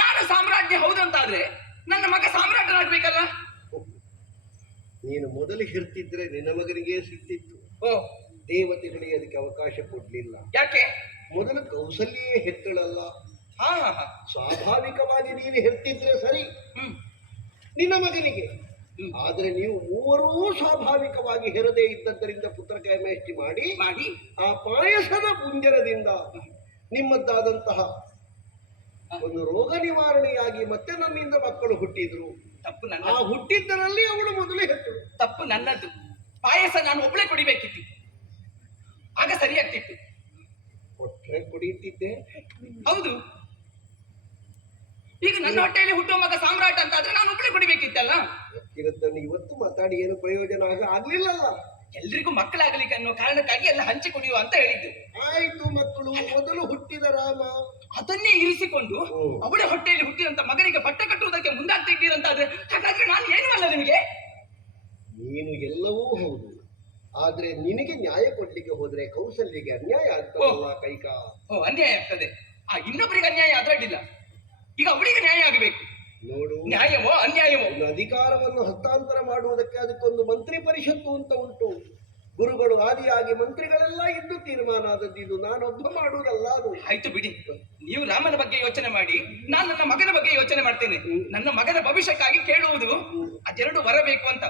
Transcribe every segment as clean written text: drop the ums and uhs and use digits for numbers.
ನಾನು ಸಾಮ್ರಾಜ್ಯ ಹೌದಂತಾದ್ರೆ ನನ್ನ ಮಗ ಸಾಮ್ರಾಜ್ಯನಾಗ್ಬೇಕಲ್ಲ. ನೀನು ಮೊದಲು ಹಿರ್ತಿದ್ರೆ ನಿನ್ನ ಮಗನಿಗೆ ಸಿಗ್ತಿತ್ತು. ಓ, ದೇವತೆಗಳಿಗೆ ಅದಕ್ಕೆ ಅವಕಾಶ ಕೊಡ್ಲಿಲ್ಲ. ಯಾಕೆ? ಮೊದಲು ಕೌಸಲ್ಯೇ ಹೆತ್ತಳಲ್ಲ. ಸ್ವಾಭಾವಿಕವಾಗಿ ನೀನು ಹೆರ್ತಿದ್ರೆ ಸರಿ ನಿನ್ನ ಮಗನಿಗೆ. ಆದ್ರೆ ನೀವು ಮೂವರೂ ಸ್ವಾಭಾವಿಕವಾಗಿ ಹೆರದೇ ಇದ್ದದ್ದರಿಂದ ಪುತ್ರ ಕೈಮೇಷ್ಟಿ ಮಾಡಿ ಆ ಪಾಯಸದ ಪುಂಜರದಿಂದ ನಿಮ್ಮದ್ದಾದಂತಹ ಒಂದು ರೋಗ ನಿವಾರಣೆಯಾಗಿ ಮತ್ತೆ ನನ್ನಿಂದ ಮಕ್ಕಳು ಹುಟ್ಟಿದ್ರು. ತಪ್ಪು ನನ್ನ. ಆ ಹುಟ್ಟಿದ್ದರಲ್ಲಿ ಅವಳು ಮೊದಲೇ ಹೆತ್ತಳು. ತಪ್ಪು ನನ್ನದು. ಪಾಯಸ ನಾನು ಒಬ್ಬಳೇ ಕುಡಿಬೇಕಿತ್ತು, ಆಗ ಸರಿಯಾಗ್ತಿತ್ತು. ಕೊಟ್ರೆ ಕುಡಿಯುತ್ತಿದ್ದೆ. ಹೌದು, ಈಗ ನನ್ನ ಹೊಟ್ಟೆಯಲ್ಲಿ ಹುಟ್ಟುವ ಮಗ ಸಾಮ್ರಾಟ್ ಅಂತ ಆದ್ರೆ ನಾನು ಒಬ್ಬಳೇ ಕುಡಿಬೇಕಿತ್ತಲ್ಲ. ಇದನ್ನು ಇವತ್ತು ಮಾತಾಡಿ ಏನು ಪ್ರಯೋಜನ ಆಗ್ಲಿಲ್ಲಲ್ಲ. ಎಲ್ರಿಗೂ ಮಕ್ಕಳಾಗಲಿಕ್ಕೆ ಅನ್ನೋ ಕಾರಣಕ್ಕಾಗಿ ಎಲ್ಲ ಹಂಚಿ ಕುಡಿಯುವ ಅಂತ ಹೇಳಿದ್ದು. ಆಯ್ತು, ಮಕ್ಕಳು ಮೊದಲು ಹುಟ್ಟಿದ ರಾಮ ಅದನ್ನೇ ಇರಿಸಿಕೊಂಡು ಅವಳ ಹೊಟ್ಟೆಯಲ್ಲಿ ಹುಟ್ಟಿದಂತ ಮಗನಿಗೆ ಬಟ್ಟೆ ಕಟ್ಟುವುದಕ್ಕೆ ಮುಂದಾಗ್ತಿದ್ದೀರಂತಾದ್ರೆ ಹಾಗಾದ್ರೆ ನಾನು ಏನು ಅಲ್ಲ ನಿಮಗೆ? ನೀನು ಎಲ್ಲವೂ ಹೌದು, ಆದ್ರೆ ನಿನಗೆ ನ್ಯಾಯ ಕೊಡ್ಲಿಕ್ಕೆ ಹೋದ್ರೆ ಕೌಸಲ್ಯಗೆ ಅನ್ಯಾಯ ಆಗ್ತದಲ್ಲ ಕೈಕಾ. ಅನ್ಯಾಯ ಆಗ್ತದೆ. ಇನ್ನೊಬ್ಬರಿಗೆ ಅನ್ಯಾಯ ಅದ್ರಡ್ಡಿಲ್ಲ, ಈಗ ಅವಳಿಗೆ ನ್ಯಾಯ ಆಗಬೇಕು. ನೋಡು, ನ್ಯಾಯವೋ ಅನ್ಯಾಯವೋ ಅಧಿಕಾರವನ್ನು ಹಸ್ತಾಂತರ ಮಾಡುವುದಕ್ಕೆ ಅದಕ್ಕೊಂದು ಮಂತ್ರಿ ಪರಿಷತ್ತು ಅಂತ ಉಂಟು. ಗುರುಗಳು ಆದಿಯಾಗಿ ಮಂತ್ರಿಗಳೆಲ್ಲ ಇದ್ದು ತೀರ್ಮಾನ ಆದದ್ದು. ಇದು ನಾನೊಬ್ಬ ಮಾಡುವುದಲ್ಲ. ಅದು ಆಯ್ತು ಬಿಡಿ, ನೀವು ರಾಮನ ಬಗ್ಗೆ ಯೋಚನೆ ಮಾಡಿ, ನಾನು ನನ್ನ ಮಗನ ಬಗ್ಗೆ ಯೋಚನೆ ಮಾಡ್ತೇನೆ. ನನ್ನ ಮಗನ ಭವಿಷ್ಯಕ್ಕಾಗಿ ಕೇಳುವುದು ಅದೆರಡು ಬರಬೇಕು ಅಂತ.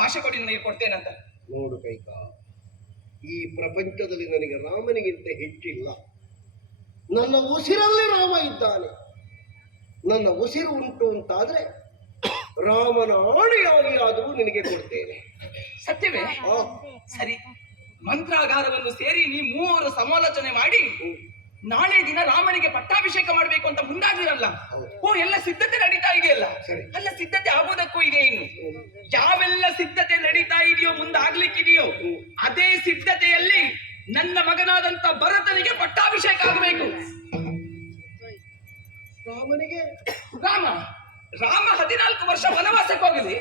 ಭಾಷೆ ಕೊಡಿ, ನನಗೆ ಕೊಡ್ತೇನಂತ. ನೋಡು ಕೈಕಾ, ಈ ಪ್ರಪಂಚದಲ್ಲಿ ನನಗೆ ರಾಮನಿಗಿಂತ ಹೆಚ್ಚಿಲ್ಲ. ನನ್ನ ಉಸಿರಲ್ಲಿ ರಾಮ ಇದ್ದಾನೆ. ನನ್ನ ಉಸಿರು ಉಂಟು ಅಂತಾದ್ರೆ ರಾಮನ ಆಣೆಯಾಗಿ ಆದರೂ ನಿನಗೆ ಕೊಡ್ತೇನೆ. ಸತ್ಯವೇ? ಸರಿ, ಮಂತ್ರಾಗಾರವನ್ನು ಸೇರಿ ನೀವು ಮೂವರು ಸಮಾಲೋಚನೆ ಮಾಡಿ ನಾಳೆ ದಿನ ರಾಮನಿಗೆ ಪಟ್ಟಾಭಿಷೇಕ ಮಾಡಬೇಕು ಅಂತ ಮುಂದಾಗಿರಲ್ಲ. ಎಲ್ಲ ಸಿದ್ಧತೆ ನಡೀತಾ ಇದೆಯಲ್ಲ. ಅಲ್ಲ, ಸಿದ್ಧತೆ ಆಗೋದಕ್ಕೂ ಇದೆ. ಇನ್ನು ಯಾವೆಲ್ಲ ಸಿದ್ಧತೆ ನಡೀತಾ ಇದೆಯೋ, ಮುಂದಾಗ್ಲಿಕ್ಕಿದೆಯೋ, ಅದೇ ಸಿದ್ಧತೆಯಲ್ಲಿ ನನ್ನ ಮಗನಾದಂತ ಭರತನಿಗೆ ಪಟ್ಟಾಭಿಷೇಕ ಆಗಬೇಕು. ರಾಮನಿಗೆ? ರಾಮ 14 ವರ್ಷ ವನವಾಸಕ್ಕೆ ಹೋಗಲಿ.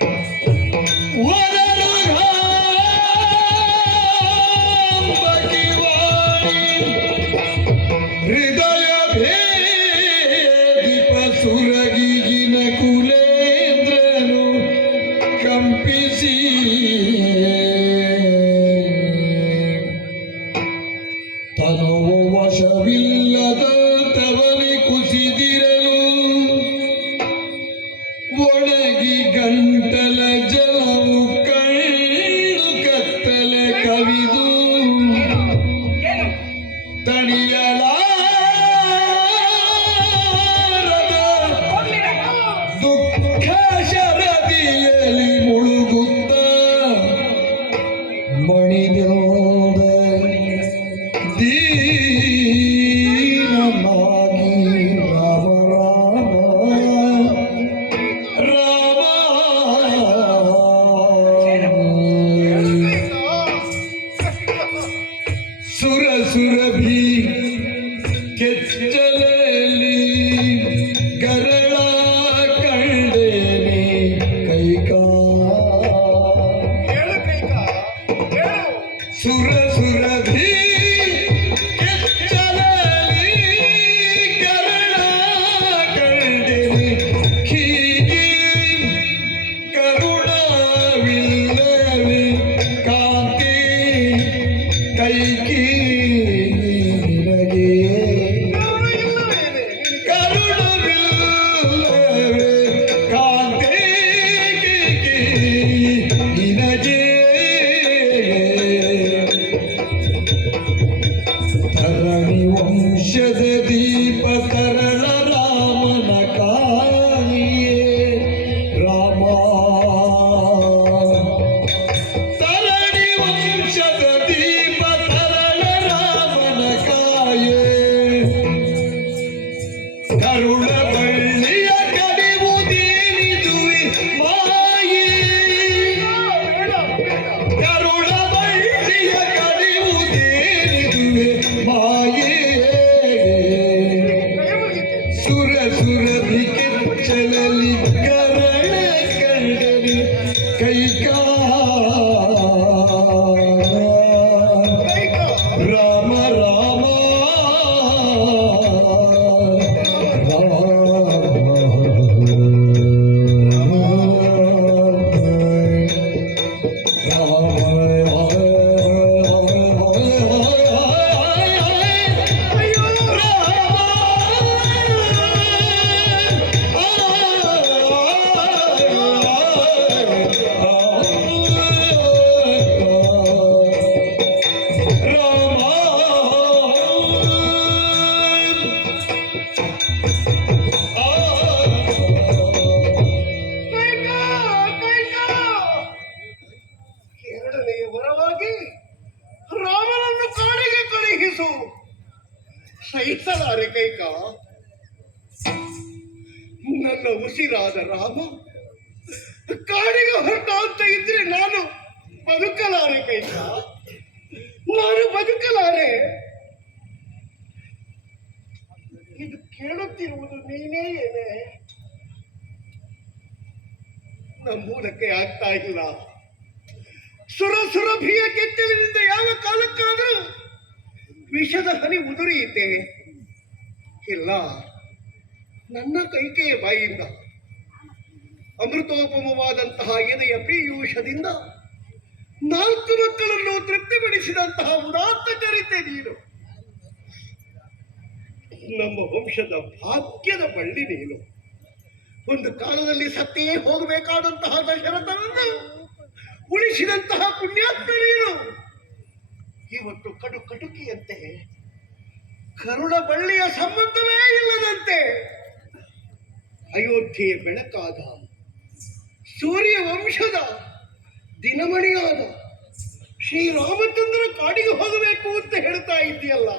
ಹೃದಯ ಭೇದಿಪ ಸುರಗಿಗಿನ ಕುಲೇಂದ್ರನು ಕಂಪಿಸಿ ತನುವು ವಶವಿಲ್ಲದ ತವರಿ ಕುಸಿದಿರಲು ಒಣಗಿ ಗಂಟಲ ಜಲವು ಕಣ್ಣು ಕತ್ತಲೆ ಕವಿದು ತಣಿಯಲಾರದ ದುಃಖ ಶರದಿಯಲ್ಲಿ ಮುಳುಗುತ್ತ ಮಣಿದೋದ ದೀನನಾಗಿ ರಾಮ ರಾಮ ಸುರ ಸುರಭಿ ಕೆಚ್ಚಲಲ್ಲಿ ಗರಳ ಕಂಡೇನೆ ಕೈಕಾ. ಸುರ ಸುರಭಿ ಕೆಚ್ಚಲಲ್ಲಿ ಗರಳ ಕಂಡೇನೆ ಹೀಗೆ ಕರುಣವಿಲ್ಲವೇ ಕಾಂತಿ ಕೈಕಿ ನಿನಗೆ ಕರುಣವಿಲ್ಲವೇ ಕಾಂತಿ ನಿನಗೆ ಧರಣಿ ವಂಶದ ದೀಪ ಕರಳ ರಾಮನ ಕಾಣಿಯೇ ರಾಮ. ತರಣಿ ವಂಶದ ದೀಪ ಕರಳ ರಾಮನ ಕಾಯೇ ಕರುಣ ಬಳ್ಳಿಯ ಕಡಿವುದೇನಿದುವೆ ಮಾಯೇ. ಕರುಣ ಬಳ್ಳಿಯ ಕಡಿವುದೇನಿದುವೆ ಮಾಯೇ. ಸುರ ಸುರಭಿ ಕೆಚ್ಚಲಲ್ಲಿ ಕರಣ ಕಂಡನೆ ಕೈಕಾ. ರಾಮ ರಾಮ ರಾಮ ನನ್ನ ಉಸಿರಾದ ರಾಮ ಕಾಡಿಗೆ ಹೊರಟ ಅಂತ ಇದ್ರೆ ನಾನು ಬದುಕಲಾರೆ ಕೈಕ, ನಾನು ಬದುಕಲಾರೆ. ಇದು ಕೇಳುತ್ತಿರುವುದು ನೀನೇ ಏನೇ? ನಂಬುವುದಕ್ಕೆ ಆಗ್ತಾ ಇಲ್ಲ. ಸುರಭಿಯ ಕೆತ್ತಲಿನಿಂದ ಯಾವ ಕಾಲಕ್ಕಾದರೂ ವಿಷದ ಹನಿ ಉದುರಿಯಿತೆ ಇಲ್ಲ. ನನ್ನ ಕೈಕೆಯ ಬಾಯಿಯಿಂದ ಅಮೃತೋಪಮವಾದಂತಹ ಎದೆಯ ಪೀಯೂಷದಿಂದ 4 ಮಕ್ಕಳನ್ನು ತೃಪ್ತಿಪಡಿಸಿದಂತಹ ಉದಾತ್ತ ಚರಿತೆ ನೀನು. ನಮ್ಮ ವಂಶದ ಭಾಗ್ಯದ ಬಳ್ಳಿ ನೀನು. ಒಂದು ಕಾಲದಲ್ಲಿ ಸತ್ತೇ ಹೋಗಬೇಕಾದಂತಹ ದಶರಥನನ್ನು ಉಳಿಸಿದಂತಹ ಪುಣ್ಯಾತ್ಮ ನೀನು. ಇವತ್ತು ಕಟುಕಿಯಂತೆ ಕರುಳ ಬಳ್ಳಿಯ ಸಂಬಂಧವೇ ಇಲ್ಲದಂತೆ ಅಯೋಧ್ಯೆಯ ಬೆಳಕಾದ ಸೂರ್ಯ ವಂಶದ ದಿನಮಣಿಯಾದ ಶ್ರೀರಾಮಚಂದ್ರ ಕಾಡಿಗೆ ಹೋಗಬೇಕು ಅಂತ ಹೇಳ್ತಾ ಇದ್ದೀಯಲ್ಲ,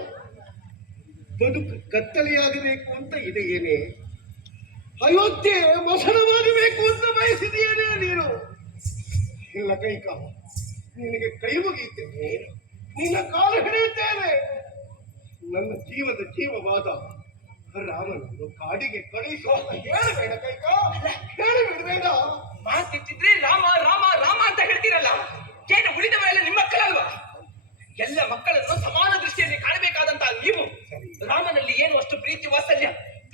ಬದುಕು ಕತ್ತಲೆಯಾಗಬೇಕು ಅಂತ ಇದೆಯೇನೆ? ಅಯೋಧ್ಯೆ ಮಸಣವಾಗಬೇಕು ಅಂತ ಬಯಸಿದೆಯೇನೆ ನೀನು? ಇಲ್ಲ ಕೈಕ, ನಿನಗೆ ಕೈ ಮುಗಿಯುತ್ತೇನೆ, ನಿನ್ನ ಕಾಲು ಹಿಡಿಯುತ್ತೇನೆ. ನನ್ನ ಜೀವದ ಜೀವವಾದ ರಾಮನನ್ನು ಕಾಡಿಗೆ ಕಳಿಸು ಅಂತ ಹೇಳಬೇಡ ಕೈಕ, ಹೇಳಿಬಿಡಬೇಡ. ಮಾತಿಟ್ಟಿದ್ರೆ ರಾಮ ರಾಮ ರಾಮ ಅಂತ ಹೇಳ್ತೀರಲ್ಲ, ಏನು ಉಳಿದವರೆಲ್ಲ ನಿಮ್ಮ ಮಕ್ಕಳಲ್ವಾ? ಎಲ್ಲ ಮಕ್ಕಳನ್ನು ಸಮಾನ ದೃಷ್ಟಿಯಲ್ಲಿ ಕಾಣಬೇಕಾದಂತಹ ನೀವು ರಾಮನಲ್ಲಿ ಏನು ಅಷ್ಟು ಪ್ರೀತಿ ವಾತ್ಸಲ್ಯ?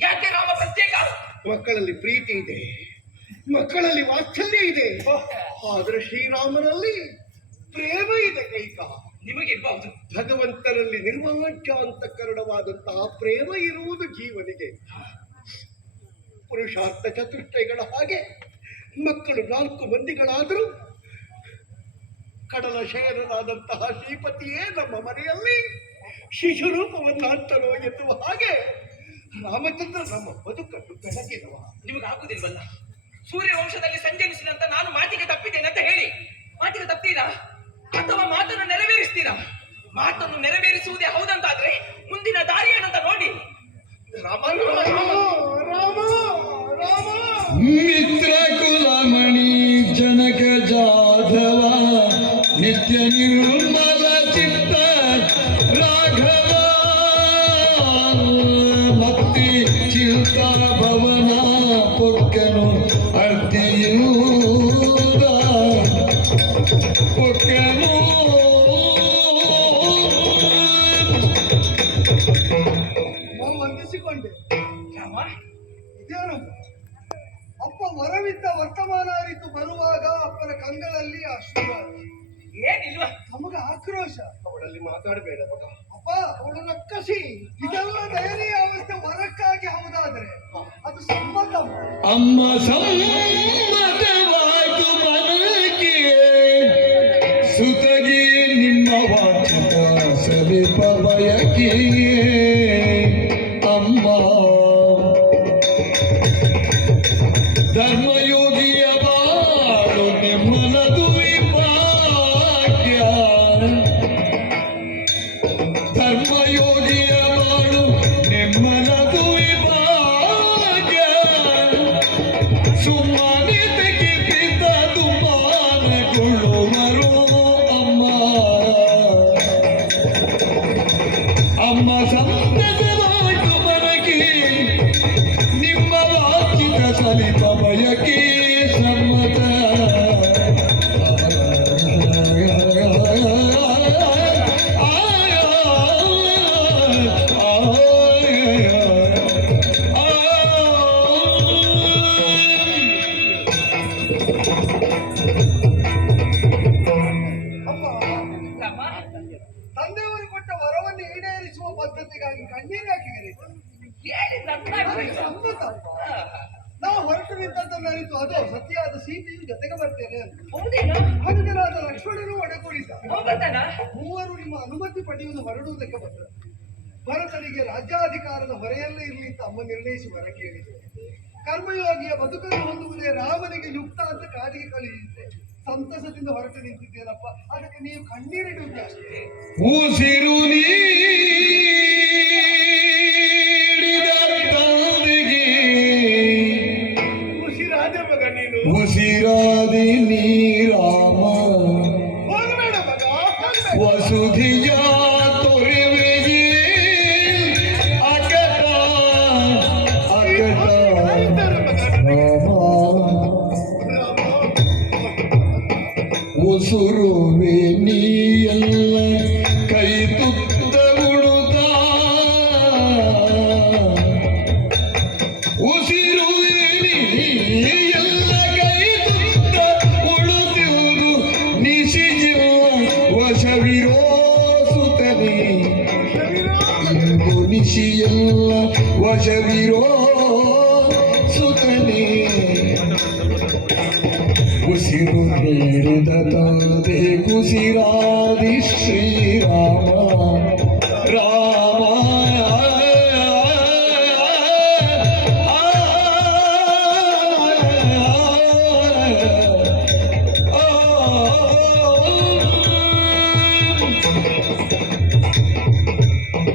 ಯಾಕೆ ರಾಮ ಪ್ರತ್ಯೇಕ? ಮಕ್ಕಳಲ್ಲಿ ಪ್ರೀತಿ ಇದೆ, ಮಕ್ಕಳಲ್ಲಿ ವಾತ್ಸಲ್ಯ ಇದೆ, ಆದ್ರೆ ಶ್ರೀರಾಮನಲ್ಲಿ ಪ್ರೇಮ ಇದೆ ಕೈಕ. ನಿಮಗಿರ್ಬಹುದು. ಭಗವಂತನಲ್ಲಿ ನಿರ್ವಾಚ್ಯ ಅಂತಃಕರಣವಾದಂತಹ ಪ್ರೇಮ ಇರುವುದು ಜೀವನಿಗೆ. ಪುರುಷಾರ್ಥ ಚತುಷ್ಟಯಗಳ ಹಾಗೆ ಮಕ್ಕಳು 4 ಮಂದಿಗಳಾದರೂ ಕಡಲ ಶಯನನಾದಂತಹ ಶ್ರೀಪತಿಯೇ ನಮ್ಮ ಮನೆಯಲ್ಲಿ ಶಿಶುರೂಪವನ್ನಾಂತರೋ ಎನ್ನುವ ಹಾಗೆ ರಾಮಚಂದ್ರ ನಮ್ಮ ಬದುಕನ್ನು ಬೆಳಗಿದವ. ನಿಮಗಾಗುದಿಲ್ವಲ್ಲ? ಸೂರ್ಯ ವಂಶದಲ್ಲಿ ಸಂಜನಿಸಿದಂತ ನಾನು ಮಾತಿಗೆ ತಪ್ಪಿದ್ದೇನೆ ಅಂತ ಹೇಳಿ ಮಾತಿಗೆ ತಪ್ತೀರಾ ಅಥವಾ ಮಾತನ್ನು ನೆರವೇರಿಸ್ತೀರಾ? ಮಾತನ್ನು ನೆರವೇರಿಸುವುದೇ ಹೌದಂತಾದ್ರೆ ಮುಂದಿನ ದಾರಿ ಏನಂತ ನೋಡಿ. ರಾಮ ರಾಮ ರಾಮ ಮಿತ್ರ ಕುಲಮಣಿ ಜನಕ ಜಾಧವ ನಿತ್ಯ ನಿರ್ಮಲ ಚಿತ್ತ ರಾಘವ ಭಕ್ತಿ ಚಿಂತಾ ಭವನ ಪೊಕ್ಕನು ಅರ್ತಿಯೂದ ಪೊಕ್ಕನು ವಂದಿಸಿಕೊಂಡೆ. ರಾಮ, ಇದೇನು ಅಪ್ಪ ವರವಿದ್ದ ವರ್ತಮಾನ ಅರಿತು ಬರುವಾಗ ಅಪ್ಪನ ಕಂಗಳಲ್ಲಿ ಅಶ್ರು, ಏನಿಲ್ವ? ನಮಗ ಆಕ್ರೋಶ. ಅವಳಲ್ಲಿ ಮಾತಾಡಬೇಡ ಮಗ. ಅಪ್ಪ ಅವಳನ್ನ ಕಸಿ. ಇದೆಲ್ಲ ದಯನೀಯ ಅವಸ್ಥೆ ವರಕ್ಕಾಗಿ ಹೌದಾದ್ರೆ ಅದು ಸಮ್ಮತ. ಅಮ್ಮ ಸಮ್ಮತವಾಯ್ತು ಮನಕ್ಕೆ ಸುತಗಿ ನಿಮ್ಮ ವಾಚಿತ ಸಲಿಪ ಬಯಕೆಯೇ ಅಮ್ಮ ಧರ್ಮಯೋಗಿಯ ಬಾಳು ನಿಮ್ಮನದು ವಿಭಾಗ್ಯ ಧರ್ಮಯೋಗಿಯ ಬಾಳು ನಿಮ್ಮನದು ವಿಭಾಗ್ಯ ಸುಮ್ಮನೆ ತೆಗಿಪಿತ ದುಮಾನಗೊಳ್ಳುವರು ಅಮ್ಮ ಅಮ್ಮ ಸಂತಸವಾಯ್ತು ಮನಗೆ ನಿಮ್ಮ ವಾಚಿತ ಸಲಿಪ ಬಯಕೆ ಸಮ್ಮತ ಅಪ್ಪ, ರಾಮ, ತಂದೆಯವರು ಕೊಟ್ಟ ವರವನ್ನು ಈಡೇರಿಸುವ ಪದ್ಧತಿಗಾಗಿ ಕಣ್ಣೀರು ಹಾಕಿದಿರಿ. ಏನಿಲ್ಲ ಅರ್ಥ ಆಗ್ಲಿಲ್ಲ. ಸಮ್ಮತ. ನಾವು ಹೊರಟು ನಿಂತದ್ದನ್ನು ಅರಿತು ಅದು ಸತಿಯಾದ ಸೀತೆಯು ಜೊತೆಗೆ ಬರ್ತೇನೆ ಅಂತ. ಹೌದೇನೋ? ಹನುಮನಾದ ಲಕ್ಷ್ಮಣನು ಒಡೆಗೂಡಿದ. ಹೋಗ್ಬರ್ತಾನ? ಮೂವರು ನಿಮ್ಮ ಅನುಮತಿ ಪಡೆಯುವುದು ಹೊರಡುವುದಕ್ಕೆ ಬಂದರು. ಭರತನಿಗೆ ರಾಜ್ಯಾಧಿಕಾರದ ಹೊರೆಯಲ್ಲೇ ಇರಲಿ ಅಂತ ಅಮ್ಮ ನಿರ್ಣಯಿಸಿ ಹೊರ ಕೇಳಿದೆ. ಕರ್ಮಯೋಗಿಯ ಬದುಕನ್ನು ಹೊಂದುವುದೇ ರಾಮನಿಗೆ ಯುಕ್ತ ಅಂತ ಕಾಡಿಗೆ ಕಳುಹಿಸಿದ್ದೆ. ಸಂತಸದಿಂದ ಹೊರಟು ನಿಂತಿದ್ದೇನಪ್ಪ, ಅದಕ್ಕೆ ನೀವು ಕಣ್ಣೀರಿಡುವುದು ಅಷ್ಟೇ. ಉಸಿರು ನೀಡಿದ ತಂದೆಗೆ ಉಸಿರಾದಿ ನೀರಾಮ ಹೋಗಬೇಡ ಮಗ, ಹೋಗ್ಬೇಡ. ವಸುಧಿಯ ತೊರೆವೆಯೇ ಅಕಟ ಅಕಟ ಆಯ್ತಾರೆ ಮಗ. ರಾಮ ರಾಮ, ಉಸುರುವೆ ನೀಯಲ್ಲ ಕೈ ತುತ್ತ ಉಳುತ್ತ ಉಸಿರುವೆ ನೀಯಲ್ಲ ಕೈ ತುತ್ತ ಉಳುತ್ತಿರುವುದು ನಿಶಿಜಿವ ವಶವಿರೋ ಸುತನೆ ಇಂದು ನಿಶಿಯಲ್ಲ ವಶವಿರೋ ಸುತನೆ ಉಸಿರು ನೀಡಿದ ತಂದೆ ಕುಸಿರಾದಿ ಶ್ರೀರಾಮ ರಾಮ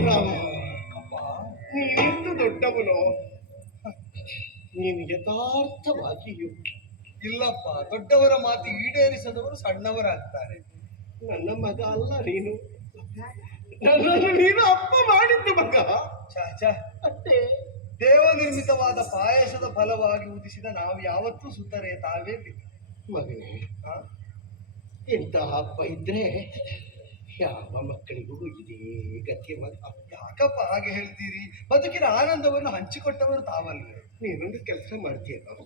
ರಾಮ, ನೀನೆಂದು ದೊಡ್ಡವನು, ನೀನು ಯಥಾರ್ಥವಾಗಿಯೂ ಇಲ್ಲಪ್ಪ, ದೊಡ್ಡವರ ಮಾತು ಈಡೇರಿಸದವರು ಸಣ್ಣವರಾಗ್ತಾರೆ. ನನ್ನ ಮಗ ಅಲ್ಲ ನೀನು, ನನ್ನನ್ನು ನೀನು ಅಪ್ಪ ಮಾಡಿದ್ದು ಮಗ. ಚಾಚಾ, ಅಷ್ಟೇ. ದೇವನಿರ್ಮಿತವಾದ ಪಾಯಸದ ಫಲವಾಗಿ ಉದಿಸಿದ ನಾವು ಯಾವತ್ತೂ ಸುತ್ತರೆ ತಾವೇ ಪಿತ. ಮಗನೇ, ಇಂತಹ ಅಪ್ಪ ಇದ್ರೆ ಯಾವ ಮಕ್ಕಳಿಗೂ ಇದೇ ಗತಿ ಮಗ. ಯಾಕಪ್ಪ ಹಾಗೆ ಹೇಳ್ತೀರಿ? ಬದುಕಿನ ಆನಂದವನ್ನು ಹಂಚಿಕೊಟ್ಟವರು ತಾವಲ್ವೇ? ನೀನೊಂದು ಕೆಲಸ ಮಾಡ್ತೀಯ ನಾವು,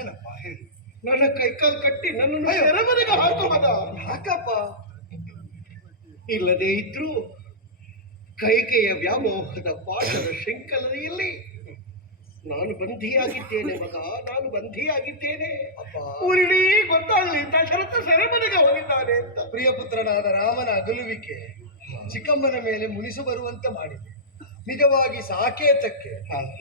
ಏನಪ್ಪ ಹೇಳಿ. ನನ್ನ ಕೈಕಾಲು ಕಟ್ಟಿ ನನ್ನನ್ನು ಸೆರೆಮನೆಗೆ ಹಾಕು ಮಗ. ಯಾಕಪ್ಪ? ಇಲ್ಲದೆ ಇದ್ರೂ ಕೈಕೆಯ ವ್ಯಾಮೋಹದ ಪಾಠದ ಶೃಂಖಲೆಯಲ್ಲಿ ನಾನು ಬಂಧಿಯಾಗಿದ್ದೇನೆ ಮಗ, ನಾನು ಬಂಧಿಯಾಗಿದ್ದೇನೆ. ಅಪ್ಪ, ಊರಿಡೀ ಗೊತ್ತಾಗಲಿ ದಶರಥ ಸೆರೆಮನೆಗೆ ಹೋಗಿದ್ದಾನೆ ಅಂತ. ಪ್ರಿಯ ಪುತ್ರನಾದ ರಾಮನ ಅಗಲುವಿಕೆ ಚಿಕ್ಕಮ್ಮನ ಮೇಲೆ ಮುನಿಸು ಬರುವಂತೆ ಮಾಡಿದೆ. ನಿಜವಾಗಿ ಸಾಕೇತಕ್ಕೆ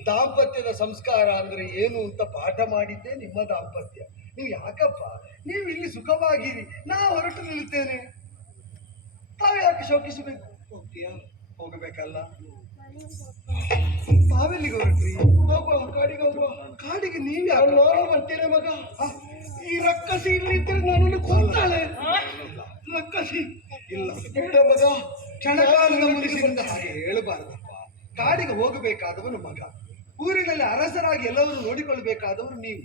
ದಾಂಪತ್ಯದ ಸಂಸ್ಕಾರ ಅಂದ್ರೆ ಏನು ಅಂತ ಪಾಠ ಮಾಡಿದ್ದೆ ನಿಮ್ಮ ದಾಂಪತ್ಯ. ನೀವು ಯಾಕಪ್ಪ, ನೀವು ಇಲ್ಲಿ ಸುಖವಾಗಿರಿ, ನಾ ಹೊರಟು ನಿಲ್ತೇನೆ. ತಾವು ಯಾಕೆ ಶೋಕಿಸಬೇಕು? ಹೋಗ್ತೀಯಾ? ಹೋಗಬೇಕಲ್ಲ. ತಾವೆಲ್ಲಿಗೆ ಹೊರಟ್ರಿ? ಹೋಗುವ, ಕಾಡಿಗೆ ಹೋಗುವ. ಕಾಡಿಗೆ ನೀವು ನಾನು ನೋಡ ಬರ್ತೇನೆ ಮಗ. ಈ ರಕ್ಕಸಿ ಇಲ್ಲಿದ್ದರೆ ನನ್ನನ್ನು ಕೊಂತಾಳೆ. ರಕ್ಕಸಿ ಇಲ್ಲ, ಬೇಡ ಮಗ. ಕ್ಷಣಕಾಲದ ಮುನಿಸಿನಿಂದ ಹಾಗೆ ಹೇಳಬಾರದಪ್ಪ. ಕಾಡಿಗೆ ಹೋಗಬೇಕಾದವನು ಮಗ, ಊರಿನಲ್ಲಿ ಅರಸರಾಗಿ ಎಲ್ಲವನ್ನೂ ನೋಡಿಕೊಳ್ಳಬೇಕಾದವರು ನೀವು.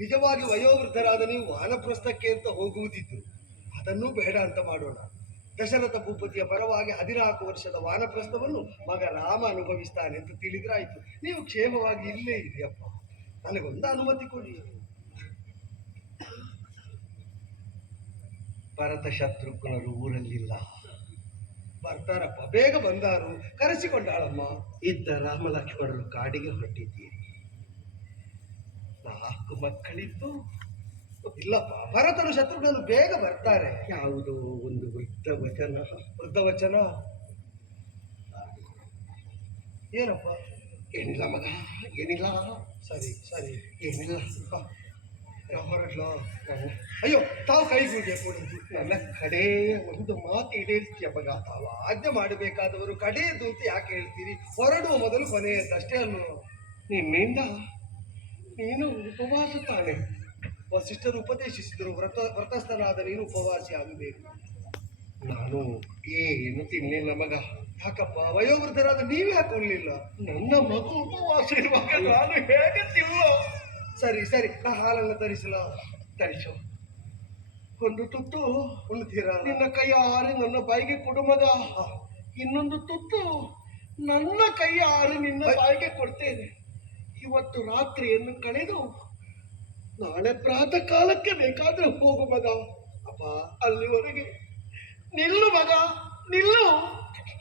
ನಿಜವಾಗಿ ವಯೋವೃದ್ಧರಾದ ನೀವು ವಾನಪ್ರಸ್ಥಕ್ಕೆ ಅಂತ ಹೋಗುವುದಿದ್ದು ಅದನ್ನೂ ಬೇಡ ಅಂತ ಮಾಡೋಣ. ದಶರಥ ಭೂಪತಿಯ ಪರವಾಗಿ 14 ವರ್ಷದ ವಾನಪ್ರಸ್ಥವನ್ನು ಮಗ ರಾಮ ಅನುಭವಿಸ್ತಾನೆ ಅಂತ ತಿಳಿದ್ರಾಯ್ತು. ನೀವು ಕ್ಷೇಮವಾಗಿ ಇಲ್ಲೇ ಇದೆಯಪ್ಪ, ನನಗೊಂದು ಅನುಮತಿ ಕೊಡಿ. ಭರತ ಶತ್ರುಘ್ನರು ಊರಲ್ಲಿಲ್ಲ. ಬರ್ತಾರಪ್ಪ, ಬೇಗ ಬಂದಾರು. ಕರೆಸಿಕೊಂಡಾಳಮ್ಮ. ಇದ್ದ ರಾಮ ಲಕ್ಷ್ಮಣರು ಕಾಡಿಗೆ ಹೊರಟಿದ್ದೀರಿ. 4 ಮಕ್ಕಳಿದ್ದು ಇಲ್ಲಪ್ಪ, ಭರತನು ಶತ್ರುಘ್ನನು ಬೇಗ ಬರ್ತಾರೆ. ಯಾವುದೋ ಒಂದು ವೃದ್ಧ ವಚನ. ವೃದ್ಧವಚನ ಏನಪ್ಪ? ಏನಿಲ್ಲ ಮಗ, ಏನಿಲ್ಲ. ಸರಿ ಸರಿ, ಏನಿಲ್ಲ. ಹೊರಡ್ಲೋ? ಅಯ್ಯೋ, ತಾವು ಕೈಗೂಗೆ ಕೊಡುದು. ನನ್ನ ಕಡೆಯ ಒಂದು ಮಾತು ಈಡೇರಿಸ್ತೀಯ ಮಗ. ತಾವು ಆಜ್ಞೆ ಮಾಡಬೇಕಾದವರು ಕಡೆಯದು ಅಂತ ಯಾಕೆ ಹೇಳ್ತೀರಿ? ಹೊರಡುವ ಮೊದಲು ಕೊನೆಯದಷ್ಟೇ ಅನ್ನು. ನಿನ್ನಿಂದ ನೀನು ಉಪವಾಸ ತಾನೆ. ವಸಿಷ್ಠರು ಉಪದೇಶಿಸಿದರು, ವ್ರತಸ್ಥನಾದ ನೀನು ಉಪವಾಸಿ ಆಗಬೇಕು. ನಾನು ಏನು ತಿನ್ನಿಲ್ಲ ಮಗ. ಯಾಕಪ್ಪ, ವಯೋವೃದ್ಧರಾದ ನೀವೇ ಹಾಕೊಳ್ಳಿಲ್ಲ? ನನ್ನ ಮಗು ಉಪವಾಸ ಇರುವಾಗ ನಾನು ಹೇಗೆ ತಿನ್ನೋ? ಸರಿ ಸರಿ, ನಾ ಹಾಲನ್ನು ತರಿಸಲ. ತರಿಸು. ಒಂದು ತುತ್ತು ಉಣ್ತೀರಾ? ನಿನ್ನ ಕೈಯಾರೆ ನನ್ನ ಬಾಯಿಗೆ ಕೊಡು ಮಗ. ಇನ್ನೊಂದು ತುತ್ತು ನನ್ನ ಕೈಯಾರೆ ನಿನ್ನ ಬಾಯಿಗೆ ಕೊಡ್ತೇನೆ. ಇವತ್ತು ರಾತ್ರಿಯನ್ನು ಕಳೆದು ನಾಳೆ ಪ್ರಾತಃ ಕಾಲಕ್ಕೆ ಬೇಕಾದ್ರೆ ಹೋಗು ಮಗ. ಅಪ್ಪ, ಅಲ್ಲಿವರೆಗೆ ನಿಲ್ಲು ಮಗ, ನಿಲ್ಲು.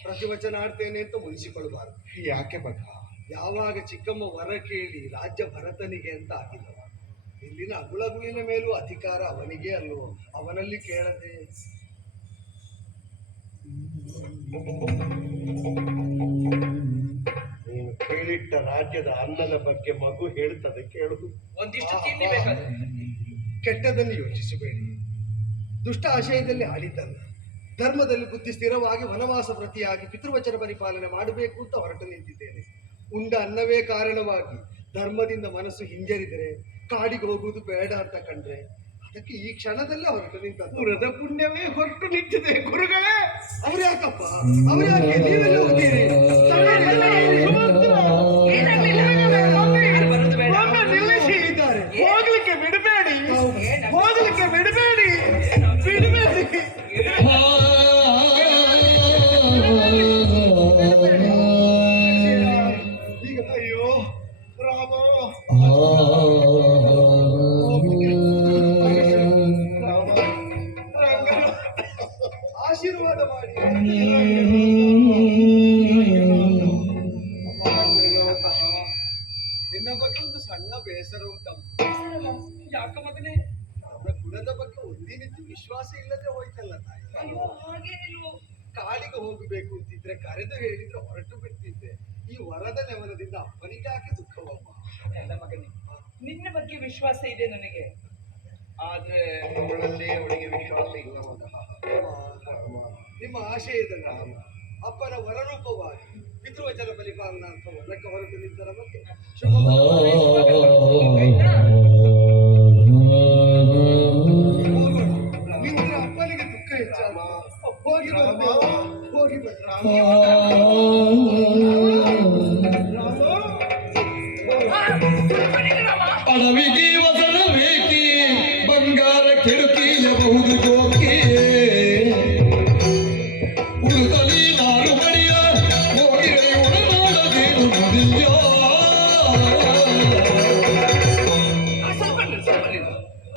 ಪ್ರತಿವಚನ ಆಡ್ತೇನೆ ಅಂತ ಮುನಿಸಿಕೊಳ್ಳಬಾರದು. ಯಾಕೆ ಮಗ? ಯಾವಾಗ ಚಿಕ್ಕಮ್ಮ ವರ ಕೇಳಿ ರಾಜ್ಯ ಭರತನಿಗೆ ಅಂತ ಆಗಿದ್ದವ, ಇಲ್ಲಿನ ಅಗುಳಗುಳಿನ ಮೇಲೂ ಅಧಿಕಾರ ಅವನಿಗೆ ಅಲ್ವೋ, ಅವನಲ್ಲಿ ಕೇಳದೆ. ನೀನು ಕೇಳಿಟ್ಟ ರಾಜ್ಯದ ಅನ್ನದ ಬಗ್ಗೆ ಮಗು ಹೇಳ್ತದೆ, ಕೇಳುದು. ಒಂದಿಷ್ಟು ತಿಂಡಿ ಬೇಕಾದ್ರೆ ಕೆಟ್ಟದನ್ನು ಯೋಚಿಸಬೇಡಿ. ದುಷ್ಟ ಆಶಯದಲ್ಲಿ ಆಡಿದ್ದಲ್ಲ, ಧರ್ಮದಲ್ಲಿ ಬುದ್ಧಿ ಸ್ಥಿರವಾಗಿ ವನವಾಸ ಪ್ರತಿಯಾಗಿ ಪಿತೃವಚನ ಪರಿಪಾಲನೆ ಮಾಡಬೇಕು ಅಂತ ಹೊರಟು ನಿಂತಿದ್ದೇನೆ. ಉಂಡ ಅನ್ನವೇ ಕಾರಣವಾಗಿ ಧರ್ಮದಿಂದ ಮನಸ್ಸು ಹಿಂಜರಿದರೆ ಕಾಡಿಗೆ ಹೋಗುವುದು ಬೇಡ ಅಂತ ಕಂಡ್ರೆ ಅದಕ್ಕೆ ಈ ಕ್ಷಣದಲ್ಲೇ ಹೊರಟು ನಿಂತದ್ದು. ಪುರದ ಪುಣ್ಯವೇ ಹೊರಟು ನಿಂತಿದೆ ಗುರುಗಳೇ. ಅವ್ರು ಯಾಕಪ್ಪ, ಅವ್ರು ಯಾಕೆ, ನೀವೆಲ್ಲ ಹೋಗ್ತೀರಿ? ನಿಲ್ಲಿಸಿ ಇದ್ದಾರೆ. ಹೋಗ್ಲಿಕ್ಕೆ ಬಿಡಬೇಡಿ, ಹೋಗ್ಲಿಕ್ಕೆ ಬಿಡಬೇಡಿ, ಬಿಡಬೇಡಿ. ಈಗ ಅಯ್ಯೋ ರಾಮ, ಆಶೀರ್ವಾದ ಮಾಡಿ. ನಿನ್ನ ಬಗ್ಗೆ ಒಂದು ಸಣ್ಣ ಬೇಸರ ಉಂಟಮ್ಮ. ಯಾಕ ಮಗನೇ? ನನ್ನ ಗುಣದ ಬಗ್ಗೆ ಒಂದಿನಿತ್ತು ವಿಶ್ವಾಸ ಇಲ್ಲದೆ ಹೋಯ್ತಲ್ಲ ತಾಯಿ. ಅಯ್ಯೋ ಹಾಗೇನಿಲ್ವೋ. ಕಾಡಿಗೆ ಹೋಗಬೇಕು ಅಂತಿದ್ರೆ ಕರೆದು ಹೇಳಿದ್ರೆ ಹೊರಟು ಬಿಡ್ತಿದ್ದೆ. ಈ ವರದ ನೆವನದಿಂದ ಅಪ್ಪನಿಗೆ ಯಾಕೆ ದುಃಖವಮ್ಮ? ಎಲ್ಲ ಮಗನೇ, ನಿನ್ನ ಬಗ್ಗೆ ವಿಶ್ವಾಸ ಇದೆ ನನಗೆ, ಆದ್ರೆ ಅವಳಲ್ಲಿ ಅವಳಿಗೆ ವಿಶ್ವಾಸ ಇಲ್ಲ ಮಗ. ನಿಮ್ಮ ಆಶೆ ಇದನ್ನ ಅಪ್ಪನ ವರರೂಪವಾಗಿ ಪಿತೃವಚನ ಬಲಿಪಾಲನಾರ್ಥ ಹೊಲಕ್ಕೆ ಹೊರಟು ನಿಂತರ ಬಗ್ಗೆ ನಿಂತರ ಅಪ್ಪನಿಗೆ ದುಃಖ ಹೆಚ್ಚಾಗ ಹೋಗಿ ಬರ್ತೇವೆ, ಹೋಗಿ ಬರ್ತೇವೆ. ಅಡವಿಗೆ ವಸನ ಬೇಕಿ ಬಂಗಾರ ಕೆಡುಕಿಯಬಹುದು ಜೋಕಿ ಉಡುತಲಿ ನಾರು ಬಡಿಯ ಹೋಗಿರೆ ಉಡನಾಡದೇನು ನುಡಿಯ.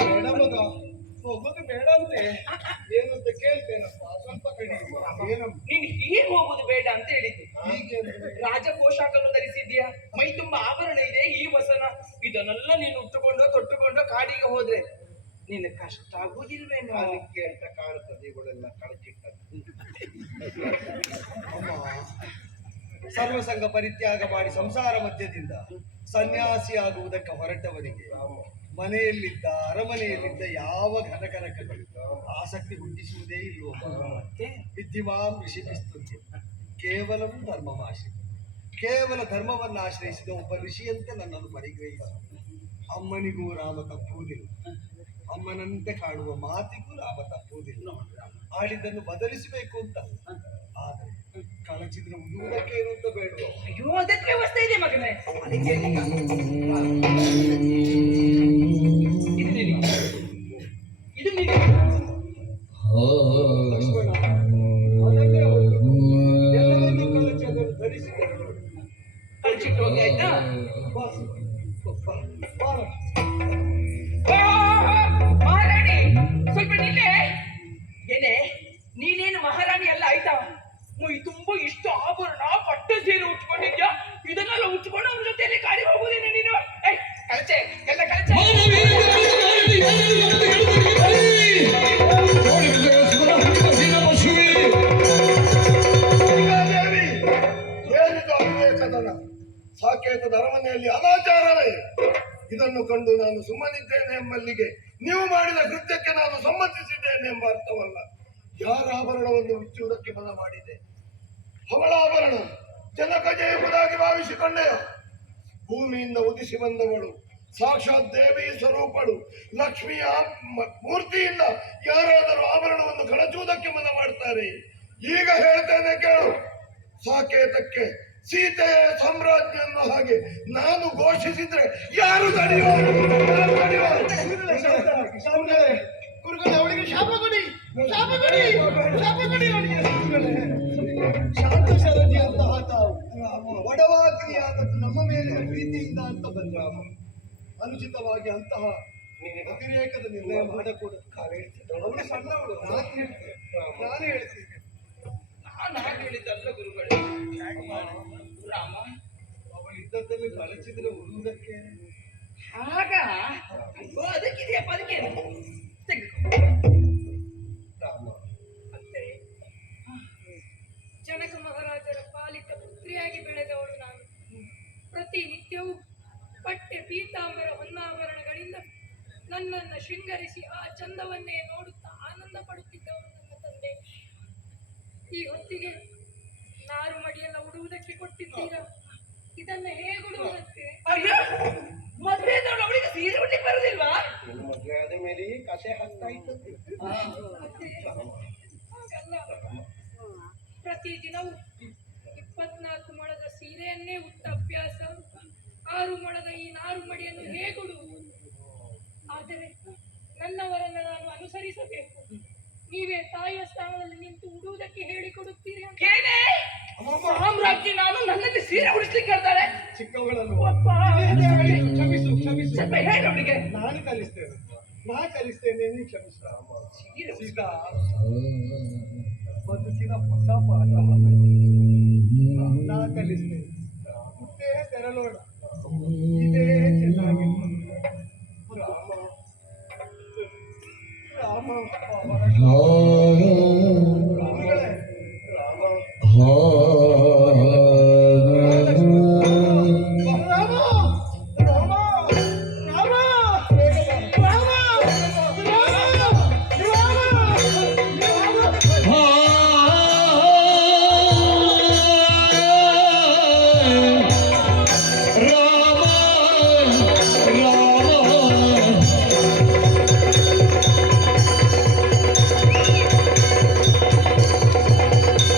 ಬೇಡ ಮಗ, ಹೋಗೋದು ಬೇಡ ಅಂತೆ. ಏನು ಅಂತ ಕೇಳ್ತೇನಪ್ಪ, ಸ್ವಲ್ಪ ಕಡಿಮೆ ಏನಮ್ಮ. ನೀನ್ ಹೀಗೆ ಹೋಗುದು ಬೇಡ ಅಂತ ಹೇಳಿದ್ದೆ. ಹೀಗೆ ರಾಜ ಪೋಷಾಕನ್ನು ಧರಿಸಿದ್ಯಾ, ಮೈ ತುಂಬಾ ಆಭರಣ ಇದೆ, ಈ ವಸನ ಇದನ್ನೆಲ್ಲ ನೀನು ಉಟ್ಟುಕೊಂಡು ತೊಟ್ಟುಕೊಂಡು ಕಾಡಿಗೆ ಹೋದ್ರೆ ನಿನ್ನ ಕಷ್ಟ ಆಗುವುದಿಲ್ವೇನೋ? ಅದಕ್ಕೆ ಅಂತ ಕಾಣ್ತದೆ ಇವುಗಳೆಲ್ಲ ಕಳಚಿಟ್ಟದ್ದು. ಸರ್ವಸಂಗ ಪರಿತ್ಯಾಗ ಮಾಡಿ ಸಂಸಾರ ಮಧ್ಯದಿಂದ ಸನ್ಯಾಸಿಯಾಗುವುದಕ್ಕೆ ಹೊರಟವನಿಗೆ ಮನೆಯಲ್ಲಿದ್ದ ಅರಮನೆಯಲ್ಲಿದ್ದ ಯಾವ ಘನಕನಕಗಳು ಆಸಕ್ತಿ ಹುಟ್ಟಿಸುವುದೇ ಇಲ್ವೋ. ಮತ್ತೆ ವಿದ್ಯಮಾನ್ ಋಷಿಪಿಸ್ತುತ್ಯ ಕೇವಲ ಧರ್ಮಮಾಶ್ರಯ, ಕೇವಲ ಧರ್ಮವನ್ನು ಆಶ್ರಯಿಸಿದ ಒಬ್ಬ ಋಷಿಯಂತೆ ನನ್ನನ್ನು ಪರಿಗ್ರಹಿಸಿ. ಅಮ್ಮನಿಗೂ ರಾಮ ತಪ್ಪುವುದಿಲ್ಲ, ಅಮ್ಮನಂತೆ ಕಾಣುವ ಮಾತಿಗೂ ರಾಮ ತಪ್ಪುವುದಿಲ್ಲ. ಆಡಿದ್ದನ್ನು ಬದಲಿಸಬೇಕು ಅಂತ, ಆದರೆ ಕಳಚಿದ್ರೆ ಉಳುವುದಕ್ಕೆ ಏನು ಅಂತ ಬೇಡ. ಅಯ್ಯೋ ಅದಕ್ಕೆ ವ್ಯವಸ್ಥೆ ಇದೆ ಮಗನೇ. ಅದಕ್ಕೆ ಇದು ನಿನಗೆ, ಇದು ನಿನಗೆ. ಲಕ್ಷ್ಮಣ, ಅದನ್ನೇ ಹೊತ್ತು ಎಲ್ಲವನ್ನೂ ಕಳಚಿ ಅದನ್ನು ಧರಿಸಿದರು. ಕಳ್ಚಿಟ್ಟು ಹೋಗಿ ಆಯ್ತಾ? ಬಾಸು, ಬಾರ. ಮಹಾರಾಣಿ ಸ್ವಲ್ಪ ನಿಲ್ಲೆ. ಏನೇ ನೀನೇನು ಮಹಾರಾಣಿ ಅಲ್ಲ ಆಯ್ತಾ? ಮೈ ತುಂಬ ಇಷ್ಟು ಆಭರಣ ಪಟ್ಟು ಸೀರೆ ಉಟ್ಕೊಂಡಿದ್ಯಾ, ಇದನ್ನೆಲ್ಲ ಉಟ್ಕೊಂಡು ಅವ್ರ ಜೊತೆಯಲ್ಲಿ ಕಾಡಿ ಹೋಗುದೇನೆ ನೀನು? ಕಳಚೆ ಎಲ್ಲ ಕಳಚೆ. ಸಾಕೇತದ ಅರಮನೆಯಲ್ಲಿ ಅನಾಚಾರವೇ. ಇದನ್ನು ಕಂಡು ನಾನು ಸುಮ್ಮನಿದ್ದೇನೆ ಎಂಬಲ್ಲಿಗೆ ನೀವು ಮಾಡಿದ ಕೃತ್ಯಕ್ಕೆ ನಾನು ಸಮ್ಮತಿಸಿದ್ದೇನೆ ಎಂಬ ಅರ್ಥವಲ್ಲ. ಯಾರ ಆಭರಣವನ್ನು ಬಿಚ್ಚುವುದಕ್ಕೆ ಮನ ಮಾಡಿದೆ? ಅವಳ ಆಭರಣ ಜನಕಜ ಎಂಬುದಾಗಿ ಭಾವಿಸಿಕೊಂಡೆಯ? ಭೂಮಿಯಿಂದ ಉದಿಸಿ ಬಂದವಳು, ಸಾಕ್ಷಾತ್ ದೇವಿ ಸ್ವರೂಪಳು, ಲಕ್ಷ್ಮಿಯ ಮೂರ್ತಿಯಿಂದ ಯಾರಾದರೂ ಆಭರಣವನ್ನು ಕಳಚುವುದಕ್ಕೆ ಮನ ಮಾಡ್ತಾರೆ? ಈಗ ಹೇಳ್ತೇನೆ ಕೇಳು. ಸಾಕೇತಕ್ಕೆ ಸೀತೆಯ ಸಾಮ್ರಾಜ್ಞಿಯನ್ನು ಹಾಗೆ ನಾನು ಘೋಷಿಸಿದ್ರೆ ಯಾರು ತಡೆಯುವರು? ಗುರುಗಳೇ, ಅವಳಿಗೆ ಶಾಪ ಕೊಡಿ, ಶಾಪ ಕೊಡಿ, ಶಾಪ ಕೊಡಿ ಅವಳಿಗೆ. ಶಾಂತ ಶರದಿಯಂತಹ ತಾವು ವಡವಾಗ್ನಿಯಾದದ್ದು ನಮ್ಮ ಮೇಲಿನ ಪ್ರೀತಿಯಿಂದ ಅಂತ ಬಂದ್ರಾಮ. ಅನುಚಿತವಾಗಿ ಅಂತಹ ಅತಿರೇಕದ ನಿರ್ಣಯ ಮಾಡಕೂಡದು. ಅವಳು ಸಣ್ಣವಳು, ನಾನು ಹೇಳ್ತೇನೆ. ನಾನು ಹಾಗೆ ಹೇಳಿದ್ದಲ್ಲ ಗುರುಗಳೇ. ರಾಮ ಅವಳಿದ್ದದ್ದನ್ನು ಕಳಚಿದ್ರೆ ಉಳುವುದಕ್ಕೆ ಆಗ ಅಯ್ಯೋ ಅದಕ್ಕಿದೆಯಪ್ಪ, ಅದಕ್ಕೆ ಮತ್ತೆ ಜನಕ ಮಹಾರಾಜರ ಪಾಲಿತ ಪುತ್ರಿಯಾಗಿ ಬೆಳೆದವಳು ನಾನು. ಪ್ರತಿನಿತ್ಯವೂ ಪಟ್ಟೆ ಪೀತಾಂಬರ ಹೊನ್ನಾಭರಣಗಳಿಂದ ನನ್ನನ್ನು ಶೃಂಗರಿಸಿ ಆ ಚಂದವನ್ನೇ ನೋಡುತ್ತಾ ಆನಂದ ಪಡುತ್ತಿದ್ದವನು ನನ್ನ ತಂದೆ. ಈ ಹೊತ್ತಿಗೆ ನಾರು ಮಡಿಯೆಲ್ಲ ಉಡುವುದಕ್ಕೆ ಕೊಟ್ಟಿದ್ದೀರಾ? ಇದನ್ನ ಹೇಗುಡುವಂತೆ? ಅಯ್ಯೋ ಮದ್ವೆ ಅವಳಿಗೆ ಸೀರೆ ಉಡ್ಲಿಕ್ಕೆ ಬರುದಿಲ್ವಾ? ನಿನ್ನ ಮದುವೆ ಆದ ಮೇಲೆ ಕಸೆ ಹಾಕ್ತಾ ಇದ್ದದ್ದು. ಹಾಗಲ್ಲ, ಪ್ರತಿದಿನವೂ 24 ಮೊಳದ ಸೀರೆಯನ್ನೇ ಉಟ್ಟ ಅಭ್ಯಾಸ, 6 ಮೊಳದ ಈ ನಾರು ಮಡಿಯನ್ನು ಹೇಗುಡುವುದು? ಆದರೆ ನನ್ನವರನ್ನು ನಾನು ಅನುಸರಿಸಬೇಕು. ನೀವೇ ತಾಯಿಯ ಸ್ಥಾನದಲ್ಲಿ ನಿಂತು ಉಡುವುದಕ್ಕೆ ಹೇಳಿಕೊಡುತ್ತೀರಿ ಅಂತ. ಏನೇ ಸಾಮ್ರಾಜ್ಯ ನಾನು ನನ್ನಲ್ಲಿ ಸೀರೆ ಉಡಿಸ್ಲಿಕ್ಕೆ ಹೇಳ್ತಾಳೆ. ಚಿಕ್ಕವಳನ್ನು ಅಪ್ಪ, ಕ್ಷಮಿಸು ಕ್ಷಮಿಸು. ಸ್ವಲ್ಪ ಹೇಳಿ ಅವಳಿಗೆ. ನಾನು ಕಲಿಸ್ತೇನೆ, ನಾ ಕಲಿಸ್ತೇನೆ, ನೀನು ಕ್ಷಮಿಸ. ಸೀತಾ, ಬದುಕಿನ ಹೊಸ ಪಾಠವನ್ನು ನಾ ಕಲಿಸ್ತೇನೆ. ಮುಟ್ಟೇ ತೆರಳೋಣ. ಇದೇ